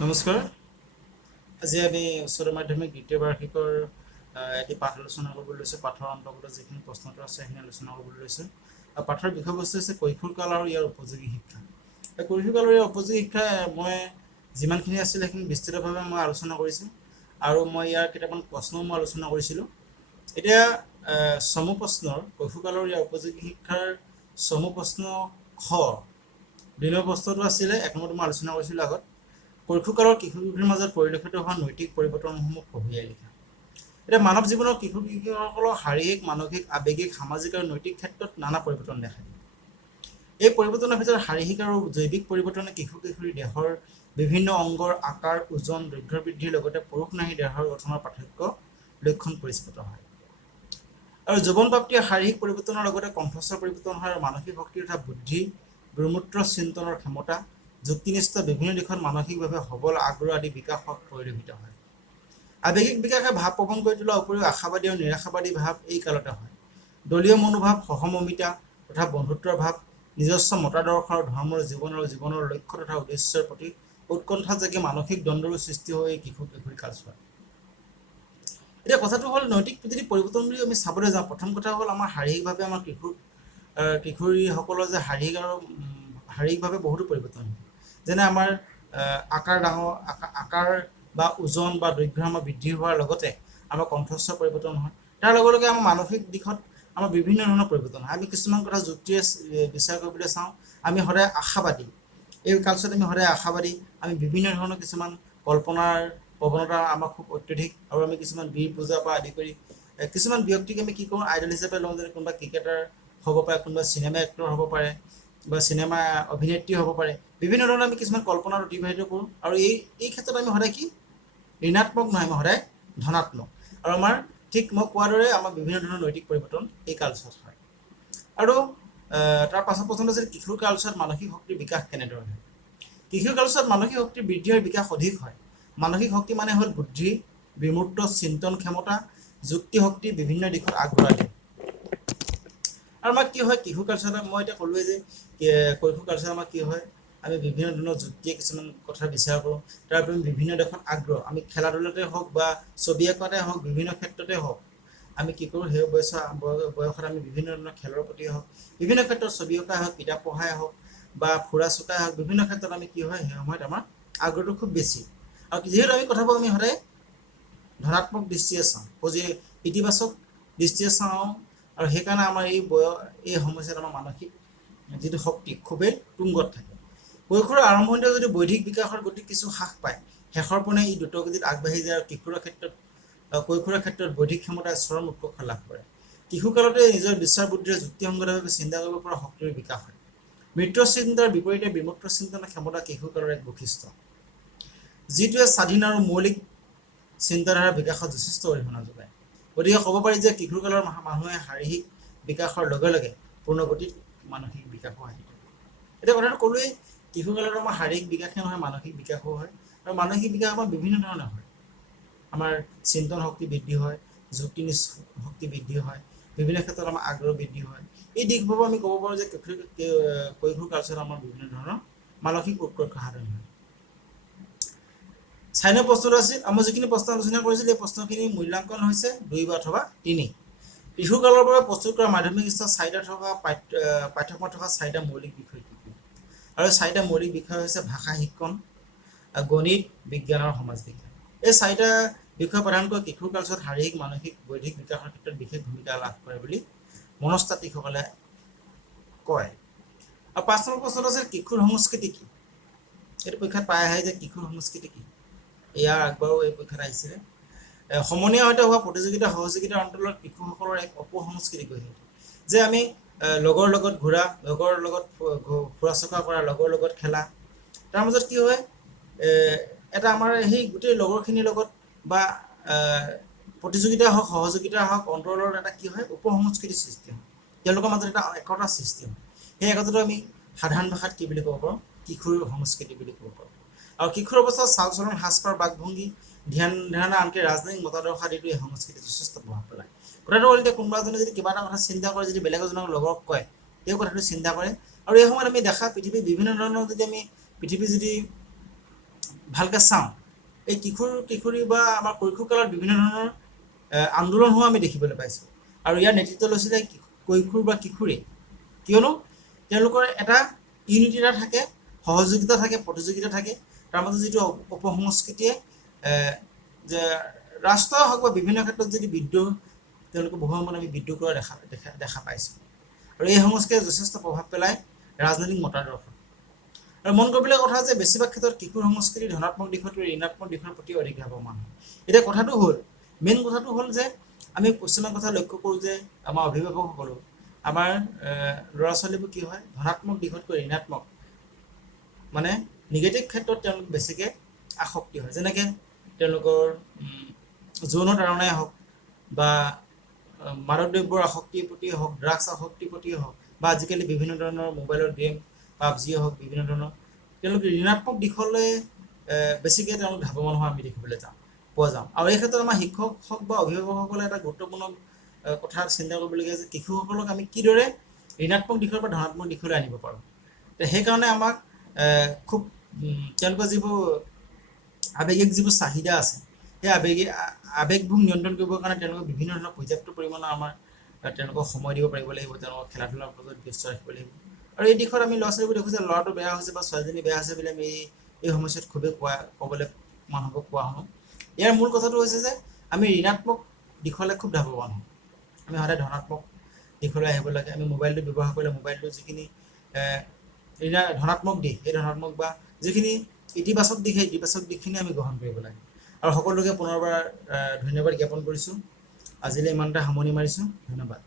নমস্কাৰ। আজি আমি উচ্চতৰ মাধ্যমিক দ্বিতীয় বাৰ্ষিকৰ এটি পাঠ আলোচনা কৰিবলৈ লৈছোঁ। পাঠৰ অন্তৰ্গত যিখিনি প্ৰশ্নোত্তৰ আছে সেইখিনি আলোচনা কৰিবলৈ লৈছোঁ। আৰু পাঠৰ বিষয়বস্তু হৈছে কৈশোৰকাল আৰু ইয়াৰ উপযোগী শিক্ষা। এই কৈশোৰকাল আৰু ইয়াৰ উপযোগী শিক্ষা মই যিমানখিনি আছিলে সেইখিনি বিস্তৃতভাৱে মই আলোচনা কৰিছোঁ আৰু মই ইয়াৰ কেইটামান প্ৰশ্নও মই আলোচনা কৰিছিলোঁ। এতিয়া চমু প্ৰশ্নৰ কৈশোৰকাল আৰু ইয়াৰ উপযোগী শিক্ষাৰ চমু প্ৰশ্ন খ দিনৰ প্ৰশ্নটো আছিলে এক নম্বৰটো মই আলোচনা কৰিছিলোঁ আগত। কৈশোৰকালৰ কিশোৰ কিশোৰীৰ মাজত পৰিলক্ষিত হোৱা নৈতিক পৰিৱৰ্তনসমূহ কঢ়িয়াই লিখা। এতিয়া মানৱ জীৱনৰ কিশোৰ কিশোৰীসকলৰ শাৰীৰিক, মানসিক, আৱেগিক, সামাজিক আৰু নৈতিক ক্ষেত্ৰত নানা পৰিৱৰ্তন দেখা দিয়ে। এই পৰিৱৰ্তনৰ ভিতৰত শাৰীৰিক আৰু জৈৱিক পৰিৱৰ্তনে কিশোৰ কিশোৰীৰ দেহৰ বিভিন্ন অংগৰ আকাৰ, ওজন, দৈৰ্ঘ্য বৃদ্ধিৰ লগতে পুৰুষ নাৰী দেহৰ গঠনৰ পাৰ্থক্য লক্ষণ পৰিস্ফুট হয়। আৰু যৌৱন প্ৰাপ্তিয়ে শাৰীৰিক পৰিৱৰ্তনৰ লগতে কণ্ঠস্বৰ পৰিৱৰ্তন হয় আৰু মানসিক শক্তি তথা বুদ্ধি, দুৰ্মূত্ৰ চিন্তনৰ ক্ষমতা, যুক্তিনিষ্ঠ বিভিন্ন দিশত মানসিকভাৱে সবল আগ্ৰহ আদি বিকাশ পৰিলক্ষিত হয়। আৱেগিক বিকাশে ভাৱ প্ৰৱণ কৰি তোলাৰ উপৰিও আশাবাদী আৰু নিৰাশাবাদী ভাৱ এই কালতে হয়। দলীয় মনোভাৱ, সহমৰ্মিতা তথা বন্ধুত্বৰ ভাৱ, নিজস্ব মতাদৰ্শ আৰু ধৰ্মৰ জীৱনৰ লক্ষ্য তথা উদ্দেশ্যৰ প্ৰতি উৎকণ্ঠা জাগি মানসিক দ্বন্দ্বৰো সৃষ্টি হয় এই কিশোৰ কিশোৰী কালছোৱাত। এতিয়া কথাটো হ'ল নৈতিক যদি পৰিৱৰ্তন বুলি আমি চাবলৈ যাওঁ, প্ৰথম কথা হ'ল আমাৰ শাৰীৰিকভাৱে আমাৰ কিশোৰীসকলৰ যে শাৰীৰিকভাৱে বহুতো পৰিৱৰ্তন হয়। যেনে আমাৰ আকাৰ বা ওজন বা দৈৰ্ঘ্য আমাৰ বৃদ্ধি হোৱাৰ লগতে আমাৰ কণ্ঠস্বৰ পৰিৱৰ্তন হয়। তাৰ লগে লগে আমাৰ মানসিক দিশত আমাৰ বিভিন্ন ধৰণৰ পৰিৱৰ্তন হয়। আমি কিছুমান কথা যুক্তিৰে বিচাৰ কৰিবলৈ চাওঁ, আমি সদায় আশাবাদী। এই কালচোৱাত আমি সদায় আশাবাদী, আমি বিভিন্ন ধৰণৰ কিছুমান কল্পনাৰ প্ৰৱণতা আমাৰ খুব অত্যধিক আৰু আমি কিছুমান বীৰ পূজা পৰা আদি কৰি কিছুমান ব্যক্তিক আমি কি কৰোঁ আইডল হিচাপে লওঁ। যেনে কোনোবা ক্ৰিকেটাৰ হ'ব পাৰে, কোনোবা চিনেমা এক্টৰ হ'ব পাৰে বা চিনেমা অভিনেত্ৰী হ'ব পাৰে। বিভিন্ন ধৰণৰ আমি কিছুমান কল্পনাত অতিবাহিত কৰোঁ আৰু এই ক্ষেত্ৰত আমি সদায় কি ঋণাত্মক নহয়, আমি সদায় ধনাত্মক। আৰু আমাৰ ঠিক মই কোৱাৰ দৰে আমাৰ বিভিন্ন ধৰণৰ নৈতিক পৰিৱৰ্তন এই কালচোৱাত হয়। আৰু তাৰ পাছত প্ৰশ্নটো আছিল কিশোৰ কালচোৱাত মানসিক শক্তিৰ বিকাশ কেনেদৰে হয়। কিশোৰ কালচোৱাত মানসিক শক্তিৰ বৃদ্ধি আৰু বিকাশ অধিক হয়। মানসিক শক্তি মানে হ'ল বুদ্ধি, বিমূৰ্ত চিন্তন ক্ষমতা, যুক্তি শক্তি, বিভিন্ন দিশত আগ্ৰহ দিয়ে। আৰু আমাৰ কি হয় কিশোৰ কালচোৱাত মই এতিয়া ক'লোৱেই যে কৈশোৰ কালচোৱাত আমাৰ কি হয়, আমি বিভিন্ন ধৰণৰ যুক্তিয়ে কিছুমান কথা বিচাৰ কৰোঁ। তাৰ উপৰি বিভিন্ন দেশত আগ্ৰহ, আমি খেলা ধূলাতে হওক বা ছবি আঁকাতে হওক, বিভিন্ন ক্ষেত্ৰতে হওক আমি কি কৰোঁ, সেই বয়সত আমি বিভিন্ন ধৰণৰ খেলৰ প্ৰতি হওক, বিভিন্ন ক্ষেত্ৰত ছবি অঁকাই হওক, কিতাপ পঢ়াই হওক বা ফুৰা চকাই হওক, বিভিন্ন ক্ষেত্ৰত আমি কি হয় সেই সময়ত আমাৰ আগ্ৰহটো খুব বেছি। আৰু যিহেতু আমি কথাবোৰ আমি সদায় ধনাত্মক দৃষ্টিৰে চাওঁ, ইতিবাচক দৃষ্টিৰে চাওঁ, আৰু সেইকাৰণে আমাৰ এই সমস্যাত আমাৰ মানসিক যিটো শক্তি খুবেই তুংগত থাকে। কৈশোৰৰ আৰম্ভণিতে যদি বৌদ্ধিক বিকাশৰ গতি কিছু হ্ৰাস পায়, শেষৰ পিনে ই দ্ৰুতগতিত আগবাঢ়ি যায় আৰু কৈশোৰৰ ক্ষেত্ৰত বৌদ্ধিক ক্ষমতাই চৰম উৎকৰ্ষ লাভ কৰে। কিশোৰকালতে নিজৰ বিচাৰ বুদ্ধিৰে যুক্তিসংগতভাৱে চিন্তা কৰিব পৰা শক্তিৰ বিকাশ হয়। মৃত চিন্তাৰ বিপৰীতে বিমূৰ্ত চিন্তনৰ ক্ষমতা কিশোৰকালৰ এক বৈশিষ্ট্য, যিটোৱে স্বাধীন আৰু মৌলিক চিন্তাধাৰাৰ বিকাশত যথেষ্ট অৰিহণা যোগায়। গতিকে ক'ব পাৰি যে কিশোৰকালৰ মানুহে শাৰীৰিক বিকাশৰ লগে লগে পূৰ্ণগতিত মানসিক বিকাশো আহি থাকে। এতিয়া কথাটো ক'লোৱেই, কিশোৰকালত আমাৰ শাৰীৰিক বিকাশে নহয় মানসিক বিকাশো হয়। আৰু মানসিক বিকাশ আমাৰ বিভিন্ন ধৰণৰ হয়। আমাৰ চিন্তন শক্তি বৃদ্ধি হয়, যুক্তিনিষ্ঠ শক্তি বৃদ্ধি হয়, বিভিন্ন ক্ষেত্ৰত আমাৰ আগ্ৰহ বৃদ্ধি হয়। এই দিশবোৰ আমি ক'ব পাৰোঁ যে কৈশোৰ কালচোৱাত আমাৰ বিভিন্ন ধৰণৰ মানসিক উৎকৰ্ষ সাধন হয়। 6 নম্বৰ প্ৰশ্নটো আছিল, মই যিখিনি প্ৰশ্ন আলোচনা কৰিছিলোঁ এই প্ৰশ্নখিনি মূল্যাংকন হৈছে 2 অথবা 3। কিশোৰকালৰ বাবে প্ৰস্তুত কৰা মাধ্যমিক স্তৰৰ পাঠ্যক্ৰমত থকা 4টা মৌলিক বিষয় কি কি? আৰু 4টা মৌলিক বিষয় হৈছে ভাষা শিক্ষণ, গণিত, বিজ্ঞান আৰু সমাজ বিজ্ঞান। এই 4টা বিষয় প্ৰধানকৈ কিশোৰ কালচোৱাত শাৰীৰিক, মানসিক, বৌদ্ধিক বিকাশৰ ক্ষেত্ৰত বিশেষ ভূমিকা লাভ কৰে বুলি মনস্তাত্ত্বিকসকলে কয়। আৰু 5 নম্বৰ প্ৰশ্নটো আছিল কিশোৰ সংস্কৃতি কি? এইটো পৰীক্ষাত পাই আহে যে কিশোৰ সংস্কৃতি কি? ইয়াৰ আগবাৰো এই পৰীক্ষাত আহিছিলে। সমনীয়াৰ সৈতে হোৱা প্ৰতিযোগিতা সহযোগিতাৰ অন্তৰ্গত কিশোৰসকলৰ এক অপসংস্কৃতি গঢ়ি উঠে, যে আমি লগৰ লগত ঘূৰা, লগৰ লগত ফুৰা চকা কৰা, লগৰ লগত খেলা। তাৰ মাজত কি হয়, এটা আমাৰ সেই গোটেই লগৰখিনিৰ লগত বা প্ৰতিযোগিতা হওক সহযোগিতা হওক অন্তৰত এটা কি হয় উপসংস্কৃতিৰ সৃষ্টি হয়। তেওঁলোকৰ মাজত এটা একতাৰ সৃষ্টি হয়। সেই একতাটো আমি সাধাৰণ ভাষাত কি বুলি ক'ব পাৰোঁ, কিশোৰ সংস্কৃতি বুলি ক'ব পাৰোঁ। আৰু কিশোৰ অৱস্থাত চাল চলন, সাজপাৰ, বাকভংগী, ধ্যান ধাৰণা, আনকি ৰাজনৈতিক মতাদৰ্শ আদিতো এই সংস্কৃতি যথেষ্ট প্ৰভাৱ পেলায়। কথাটো হ'ল এতিয়া কোনোবা এজনে যদি কিবা এটা কথা চিন্তা কৰে, যদি বেলেগ এজনক লগৰক কয়, তেওঁ কথাটো চিন্তা কৰে। আৰু এই সময়ত আমি দেখা পৃথিৱীৰ বিভিন্ন ধৰণৰ যদি আমি ভালকৈ চাওঁ, এই কিশোৰ কিশোৰী বা আমাৰ কৈশোৰকালত বিভিন্ন ধৰণৰ আন্দোলন হোৱা আমি দেখিবলৈ পাইছোঁ। আৰু ইয়াৰ নেতৃত্ব লৈছিলে কৈশোৰ বা কিশোৰী, কিয়নো তেওঁলোকৰ এটা ইউনিটি এটা থাকে, সহযোগিতা থাকে, প্ৰতিযোগিতা থাকে। তাৰ মাজত যিটো উপসংস্কৃতিয়ে যে ৰাষ্ট্ৰ হওক বা বিভিন্ন ক্ষেত্ৰত যদি বিদ্ৰোহ তেওঁলোকে বহু সময়ত আমি বিদ্ৰোহ কৰা দেখা পাইছোঁ। আৰু এই সংস্কৃতিয়ে যথেষ্ট প্ৰভাৱ পেলায় ৰাজনৈতিক মতাদৰ্শত। আৰু মন কৰিবলগীয়া কথা যে বেছিভাগ ক্ষেত্ৰত কিশোৰ সংস্কৃতি ধনাত্মক দিশতকৈ ঋণাত্মক দিশৰ প্ৰতি অধিক ধাৱমান হয়। এতিয়া কথাটো হ'ল, মেইন কথাটো হ'ল যে আমি কিছুমান কথা লক্ষ্য কৰোঁ যে আমাৰ অভিভাৱকসকলো আমাৰ ল'ৰা ছোৱালীবোৰ কি হয়, ধনাত্মক দিশতকৈ ঋণাত্মক মানে নিগেটিভ ক্ষেত্ৰত তেওঁলোক বেছিকৈ আসক্তি হয়। যেনেকৈ তেওঁলোকৰ যৌন তাৰণাই হওক বা মাদক দ্ৰব্যৰ আসক্তিৰ প্ৰতিয়ে হওক, ড্ৰাগছ আসক্তিৰ প্ৰতিয়ে হওক, বা আজিকালি বিভিন্ন ধৰণৰ মোবাইলৰ গেম, পাবজিয়ে হওক, বিভিন্ন ধৰণৰ তেওঁলোকে ঋণাত্মক দিশলৈ বেছিকৈ তেওঁলোক ধাৱমান হোৱা আমি দেখিবলৈ পোৱা যাওঁ। আৰু এই ক্ষেত্ৰত আমাৰ শিক্ষক হওক বা অভিভাৱকসকলে এটা গুৰুত্বপূৰ্ণ কথা চিন্তা কৰিবলগীয়া যে শিশুসকলক আমি কিদৰে ঋণাত্মক দিশৰ পৰা ধনাত্মক দিশলৈ আনিব পাৰোঁ। সেইকাৰণে আমাক খুব তেওঁলোকৰ যিবোৰ আৱেগিক যিবোৰ চাহিদা আছে, সেই আৱেগবোৰ নিয়ন্ত্ৰণ কৰিবৰ কাৰণে তেওঁলোকক বিভিন্ন ধৰণৰ পৰ্যাপ্ত পৰিমাণৰ আমাৰ তেওঁলোকক সময় দিব পাৰিব লাগিব, তেওঁলোকক খেলা ধূলাৰ মাজত ব্যস্ত ৰাখিব লাগিব। আৰু এই দিশত আমি ল'ৰা ছোৱালীবোৰ দেখোঁ যে ল'ৰাটো বেয়া হৈছে বা ছোৱালীজনী বেয়া হৈছে বুলি আমি এই সমস্যাত খুবেই ক'বলৈ মানুহক কোৱা শুনো। ইয়াৰ মূল কথাটো হৈছে যে আমি ঋণাত্মক দিশলৈ খুব ধাৱমান হওঁ, আমি সদায় ধনাত্মক দিশলৈ আহিব লাগে। আমি মোবাইলটো ব্যৱহাৰ কৰিলে মোবাইলটোৰ যিখিনি ধনাত্মক দিশ, সেই ধনাত্মক বা যিখিনি ইতিবাচক দিশ, সেই ইতিবাচক দিশখিনি আমি গ্ৰহণ কৰিব লাগে। আৰু সকলোকে পুনৰবাৰ ধন্যবাদ জ্ঞাপন কৰিছোঁ। আজিলৈ ইমানতে সামৰণি মাৰিছোঁ। ধন্যবাদ।